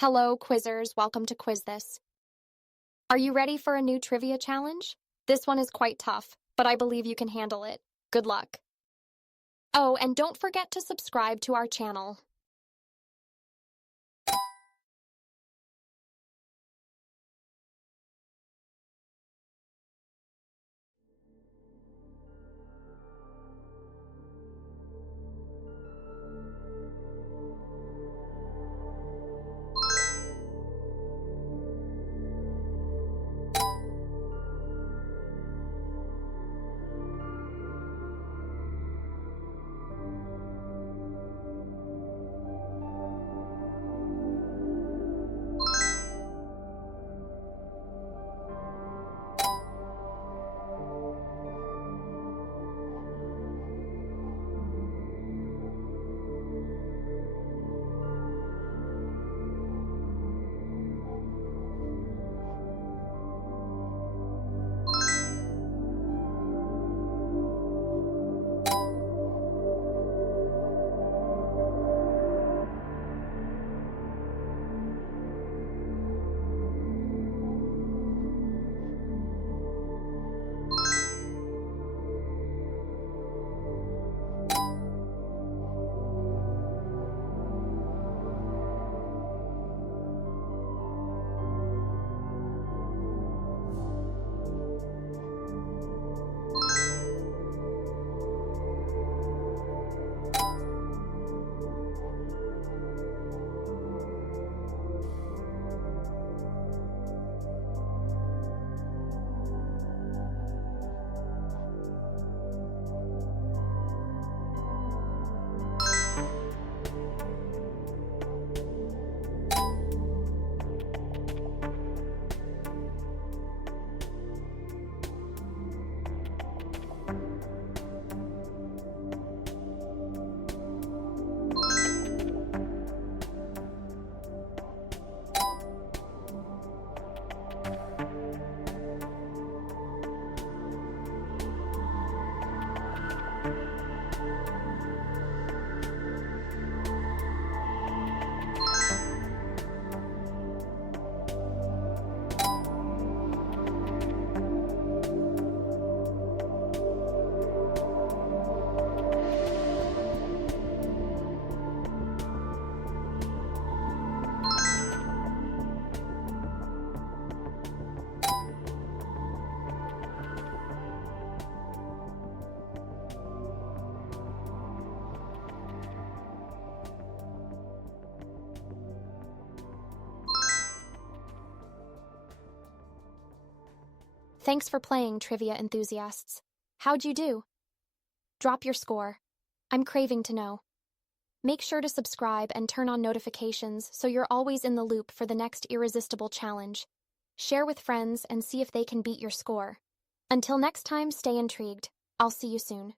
Hello, quizzers. Welcome to Quiz This. Are you ready for a new trivia challenge? This one is quite tough, but I believe you can handle it. Good luck. Oh, and don't forget to subscribe to our channel. Thanks for playing, trivia enthusiasts. How'd you do? Drop your score. I'm craving to know. Make sure to subscribe and turn on notifications so you're always in the loop for the next irresistible challenge. Share with friends and see if they can beat your score. Until next time, stay intrigued. I'll see you soon.